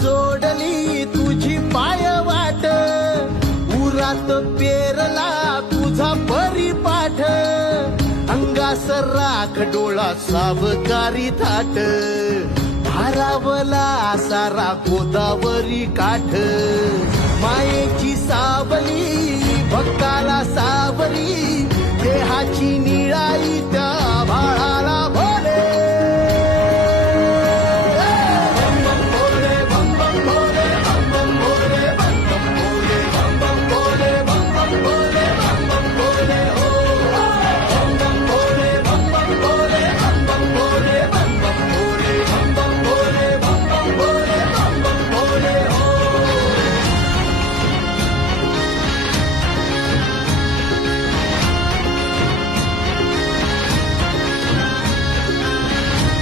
जोडली तुझी पाय वाट, उरात पेरला तुझा परिपाठ, अंगास राख डोळा सावकारी थाट, भारावला सारा गोदावरी काठ, मायेची सावली भक्ताला सावरी, देहाची निळाई त्या भाळाला